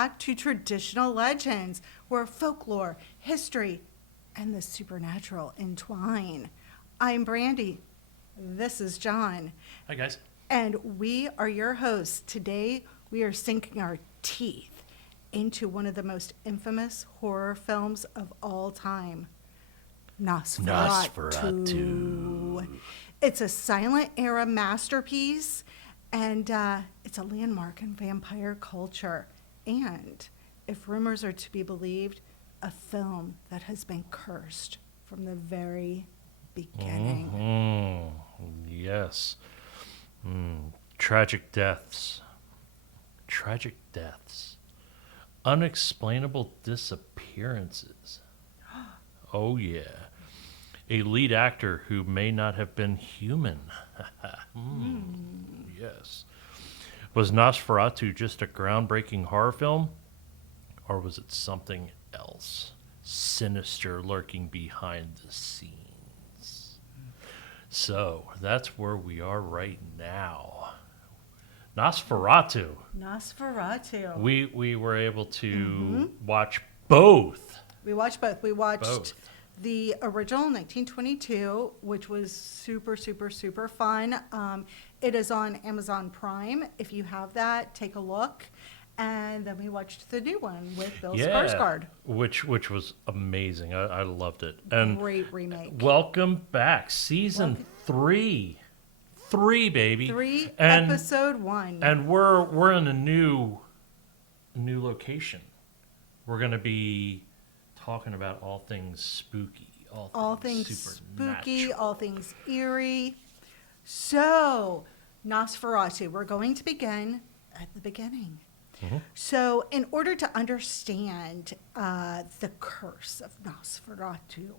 back to traditional legends where folklore, history, and the supernatural entwine. I'm Brandy. This is John. Hi, guys. And we are your hosts. Today, we are sinking our teeth into one of the most infamous horror films of all time, Nosferatu. It's a silent era masterpiece, and it's a landmark in vampire culture. And if rumors are to be believed, a film that has been cursed from the very beginning. Yes. Tragic deaths. Unexplainable disappearances. Oh, yeah. A lead actor who may not have been human. Yes. Was Nosferatu just a groundbreaking horror film? Or was it something else? Sinister lurking behind the scenes. So, that's where we are right now. Nosferatu. We were able to watch both. We watched both. We watched the original 1922, which was super, super, super fun. It is on Amazon Prime. If you have that, take a look. And then we watched the new one with Bill Skarsgård. Which was amazing. I loved it. And great remake. Welcome back. Season 3. 3, baby. 3, episode 1. And we're in a new location. We're going to be talking about all things spooky, all things spooky, all things eerie. So, Nosferatu, we're going to begin at the beginning. So, in order to understand the curse of Nosferatu,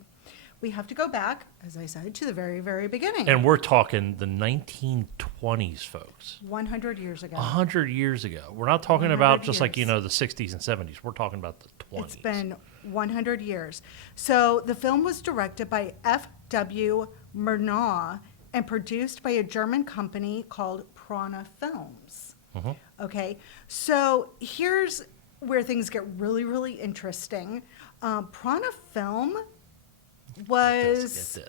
we have to go back, as I said, to the very, very beginning. And we're talking the 1920s, folks. 100 years ago. 100 years ago. We're not talking about just like, the 60s and 70s. We're talking about the 20s. It's been 100 years. So the film was directed by F.W. Murnau and produced by a German company called Prana Films. Okay, so here's where things get really, really interesting. Prana Film was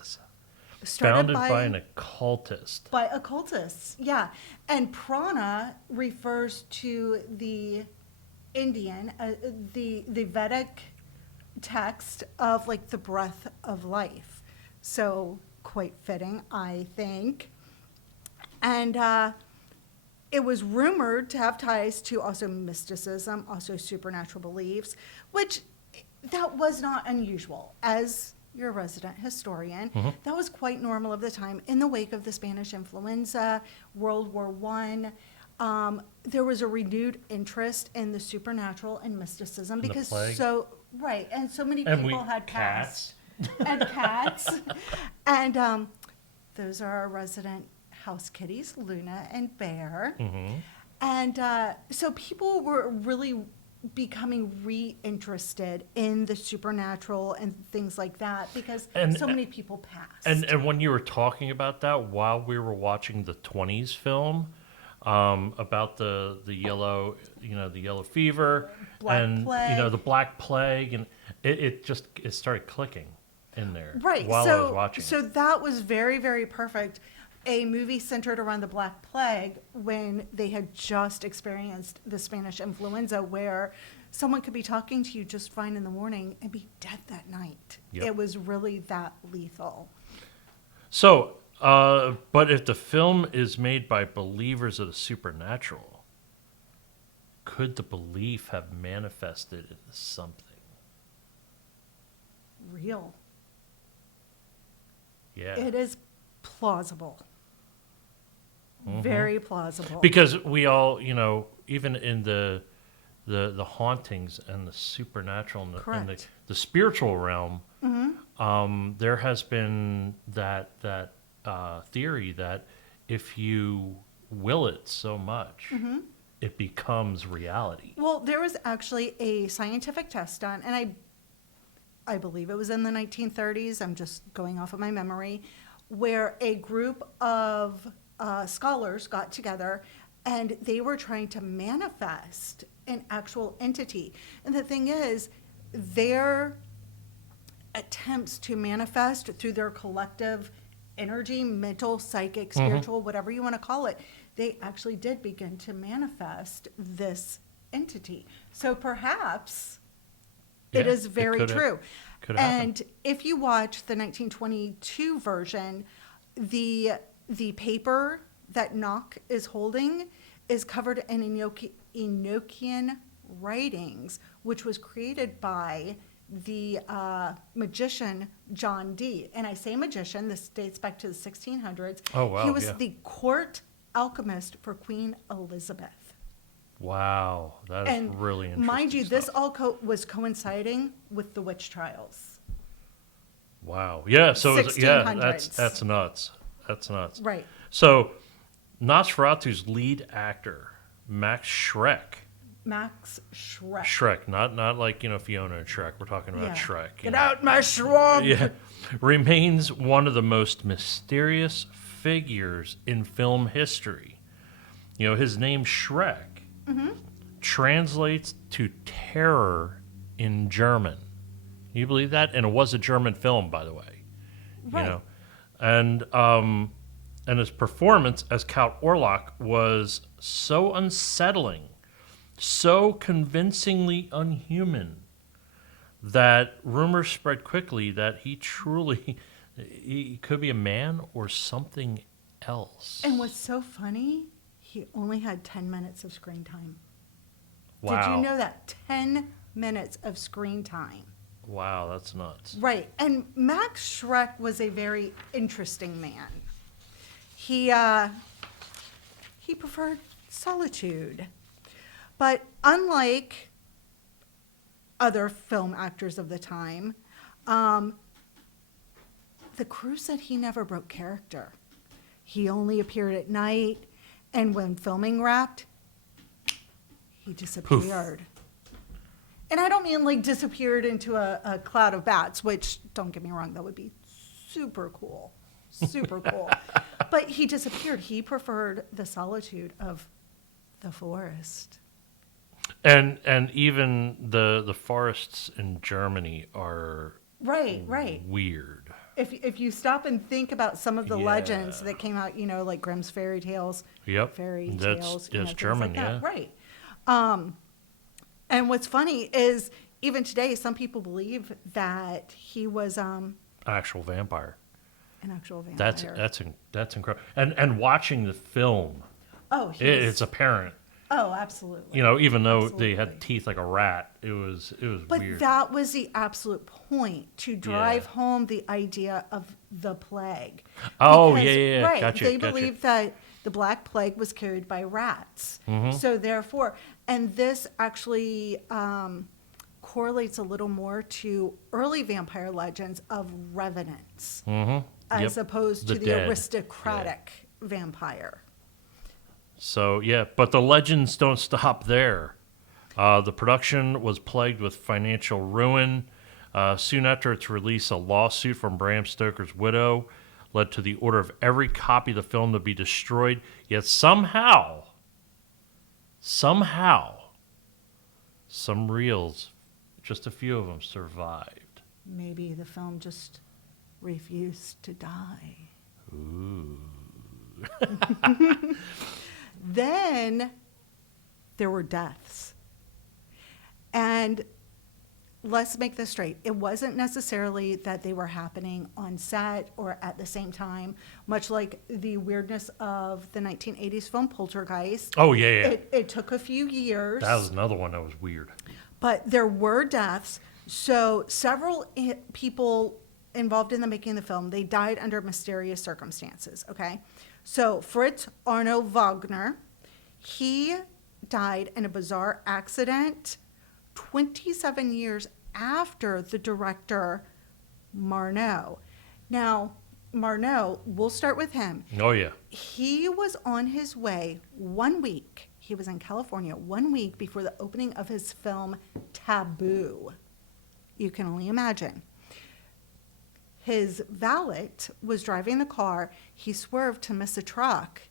founded by an occultist. By occultists, yeah. And prana refers to the Indian, the Vedic text of like the breath of life. So quite fitting, I think. And it was rumored to have ties to also mysticism, also supernatural beliefs, which that was not unusual. As your resident historian, that was quite normal of the time. In the wake of the Spanish influenza, World War I, there was a renewed interest in the supernatural and mysticism because so many people had cats and cats, and those are our resident house kitties, Luna and Bear, and so people were really becoming reinterested in the supernatural and things like that because so many people passed. And when you were talking about that while we were watching the 20s film about the yellow, the yellow fever Black Plague. the Black Plague, and it started clicking in there right while I was watching. So that was very, very perfect. A movie centered around the Black Plague when they had just experienced the Spanish influenza where someone could be talking to you just fine in the morning and be dead that night. Yep. It was really that lethal. So, but if the film is made by believers of the supernatural, could the belief have manifested into something? Real. Yeah. It is plausible. Very plausible. Because we all, even in the hauntings and the supernatural and the spiritual realm, there has been that theory that if you will it so much, it becomes reality. Well, there was actually a scientific test done, and I believe it was in the 1930s, I'm just going off of my memory, where a group of scholars got together and they were trying to manifest an actual entity. And the thing is, their attempts to manifest through their collective energy, mental, psychic, spiritual, whatever you want to call it, they actually did begin to manifest this entity. So perhaps it is very true. Could happen. And if you watch the 1922 version, the paper that Nock is holding is covered in Enochian writings, which was created by the magician John Dee. And I say magician, this dates back to the 1600s. Oh, wow. He was the court alchemist for Queen Elizabeth. Wow, that is really interesting. Mind you, stuff. this all was coinciding with the witch trials. Wow. Yeah. So that's 1600s. nuts. That's nuts. Right. So Nosferatu's lead actor, Max Schreck. Shrek, not like Fiona and Shrek. We're talking about Shrek. Get out my swamp. Yeah, remains one of the most mysterious figures in film history. His name Shrek translates to terror in German. You believe that? And it was a German film, by the way. Right. And his performance as Count Orlok was so unsettling, so convincingly unhuman, that rumors spread quickly that he could be a man or something else. And what's so funny, he only had 10 minutes of screen time. Wow. Did you know that? 10 minutes of screen time. Wow, that's nuts. Right. And Max Schreck was a very interesting man. He preferred solitude. But unlike other film actors of the time, the crew said he never broke character. He only appeared at night, and when filming wrapped, he disappeared. Poof. And I don't mean like disappeared into a cloud of bats, which, don't get me wrong, that would be super cool. Super cool. But he disappeared. He preferred the solitude of the forest. And even the forests in Germany are right weird. If you stop and think about some of the legends that came out, like Grimm's fairy tales, fairy tales, that's German, like that. Right. And what's funny is even today, some people believe that he was actual vampire. An actual vampire. That's incredible. And watching the film, it's apparent. Oh, absolutely. Even though they had teeth like a rat, it was weird. But that was the absolute point, to drive home the idea of the plague. Oh, Because, right, gotcha. They believed that the Black Plague was carried by rats. Mm-hmm. So therefore, and this actually correlates a little more to early vampire legends of revenants, as opposed to the aristocratic vampire. So, but the legends don't stop there. The production was plagued with financial ruin. Soon after its release, a lawsuit from Bram Stoker's widow led to the order of every copy of the film to be destroyed. Yet somehow, some reels, just a few of them, survived. Maybe the film just refused to die. Ooh. Then there were deaths. And let's make this straight. It wasn't necessarily that they were happening on set or at the same time, much like the weirdness of the 1980s film Poltergeist. Oh, yeah. It took a few years. That was another one that was weird. But there were deaths. So several people involved in the making of the film, they died under mysterious circumstances, okay? So Fritz Arno Wagner, he died in a bizarre accident 27 years after the director Marneau. Now, Marneau, we'll start with him. Oh, yeah. He was on his way 1 week. He was in California 1 week before the opening of his film Taboo. You can only imagine. His valet was driving the car. He swerved to miss a truck,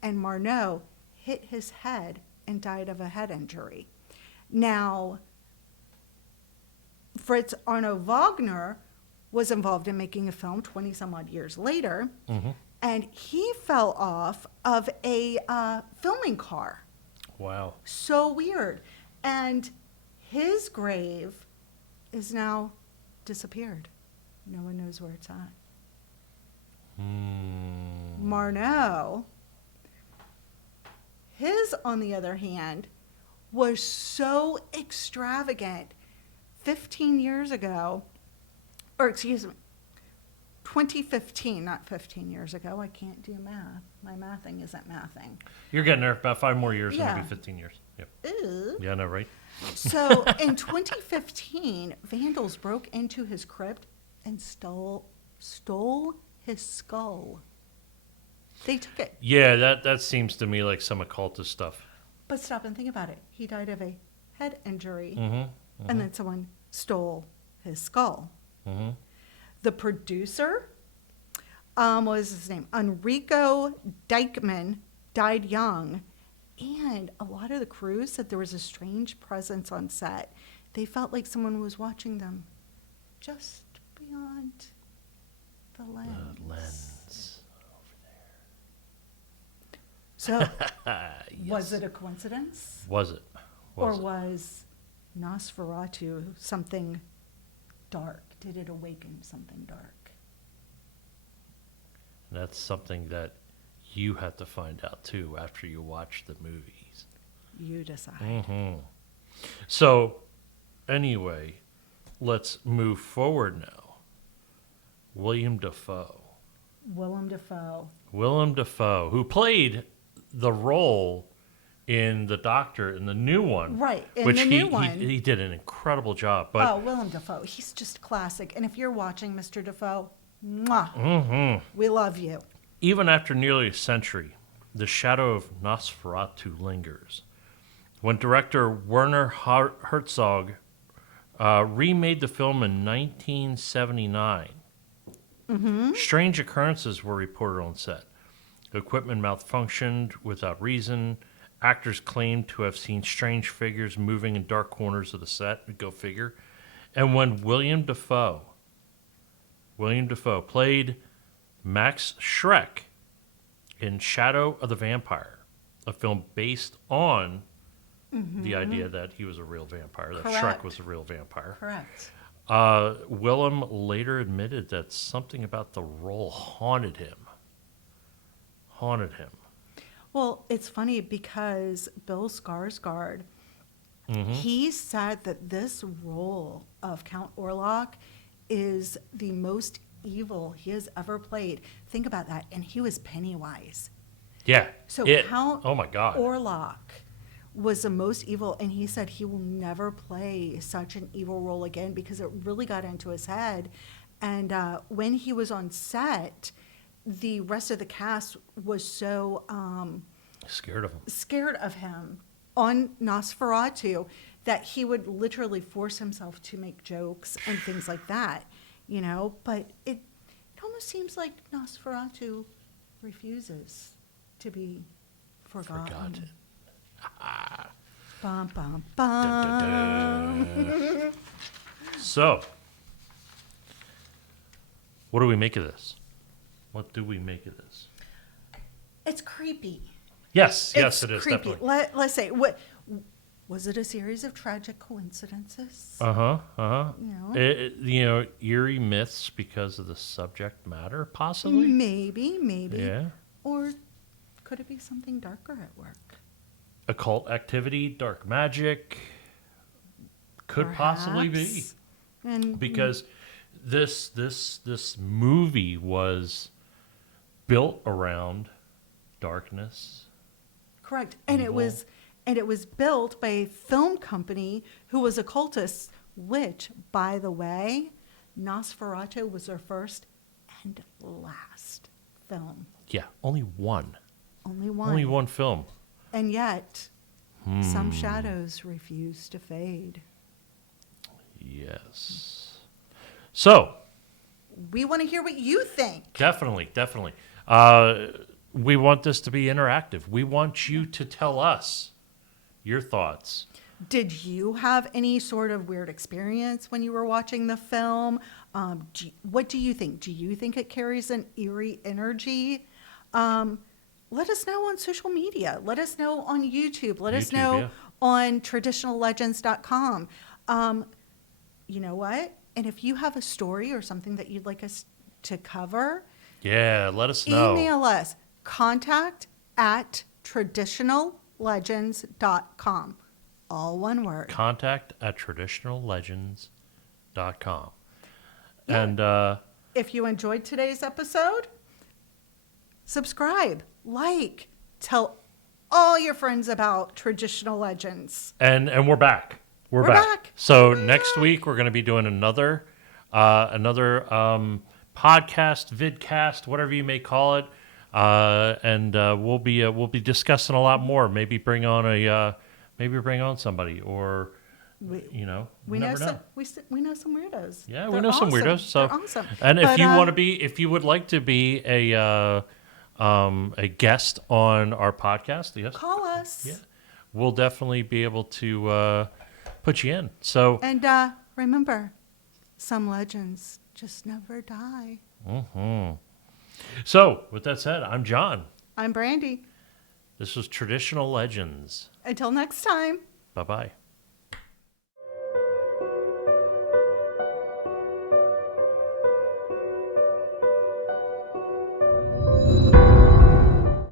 and Marneau hit his head and died of a head injury. Now, Fritz Arno Wagner was involved in making a film 20 some odd years later, and he fell off of a filming car. Wow. So weird. And his grave is now disappeared. No one knows where it's at. Marneau, his, on the other hand, was so extravagant 15 years ago, or excuse me, 2015, not 15 years ago. I can't do math. My mathing isn't mathing. You're getting there. About 5 more years, and Yeah. it'll be 15 years. Yep. Ew. Yeah, I know, right? So in 2015, vandals broke into his crypt and stole his skull. They took it. Yeah, that seems to me like some occultist stuff. But stop and think about it. He died of a head injury, Mm-hmm. and then someone stole his skull. Mm-hmm. The producer, what was his name? Enrico Dykman died young, and a lot of the crew said there was a strange presence on set. They felt like someone was watching them just beyond the lens. The lens. So, Yes. was it a coincidence? Was it? Or Was it? was Nosferatu something dark? Did it awaken something dark? That's something that you have to find out too after you watch the movies. You decide. Mm-hmm. So, anyway, let's move forward now. William Dafoe. Willem Dafoe. Willem Dafoe, who played the role in The Doctor in the new one. Right, in which the new one. He did an incredible job. But Willem Dafoe. He's just classic. And if you're watching Mr. Dafoe, mwah, mm-hmm. we love you. Even after nearly a century, the shadow of Nosferatu lingers. When director Werner Herzog remade the film in 1979, strange occurrences were reported on set. Equipment malfunctioned without reason. Actors claimed to have seen strange figures moving in dark corners of the set. Go figure. And when William Dafoe played Max Schreck in Shadow of the Vampire, a film based on the idea that he was a real vampire, that Schreck Correct. was a real vampire. Correct. Willem later admitted that something about the role haunted him. Well, it's funny because Bill Skarsgård, he said that this role of Count Orlok is the most evil he has ever played. Think about that. And he was Pennywise. Yeah. So Count oh my God. Orlok was the most evil, and he said he will never play such an evil role again because it really got into his head. And when he was on set, the rest of the cast was so scared of him. on Nosferatu that he would literally force himself to make jokes and things like that, you know. But it almost seems like Nosferatu refuses to be forgotten. Bum, bum, bum. Dun, dun, dun. So, what do we make of this? What do we make of this? It's creepy. Yes, It's it is, creepy. definitely. Let's say, what was it? A series of tragic coincidences? You You know? Eerie myths because of the subject matter, possibly? Maybe. Yeah. Or could it be something darker at work? Occult activity, dark magic, could possibly be. Perhaps. And Because this movie was built around darkness. correct, and Evil. it was built by a film company who was occultists. Which, by the way, Nosferatu was their first and last film. Yeah, only one. Only one. Only one film. And yet, some shadows refuse to fade. Yes. So, We want to hear what you think. definitely. We want this to be interactive. We want you to tell us your thoughts. Did you have any sort of weird experience when you were watching the film? What do you think? Do you think it carries an eerie energy? Let us know on social media. Let us know on YouTube. Let us know Yeah. on traditionallegends.com. You know what? And if you have a story or something that you'd like us to cover, Yeah, let us know. email us contact@traditionallegends.com. All one word. Contact@traditionallegends.com. Yeah. And If you enjoyed today's episode, subscribe, like, tell all your friends about Traditional Legends. and we're back. We're back. So next week we're going to be doing another podcast, vidcast, whatever you may call it, and we'll be discussing a lot more. Maybe bring on somebody, or We you we never know know. we know some weirdos. Yeah, we They're know some awesome. weirdos. So, They're awesome. and if But, you want to if you would like to be a guest on our podcast, yes, call us. yeah, we'll definitely be able to put you in. So, And remember, some legends just never die. so with that said, I'm John. I'm Brandy. This was Traditional Legends. Until next time. Bye bye.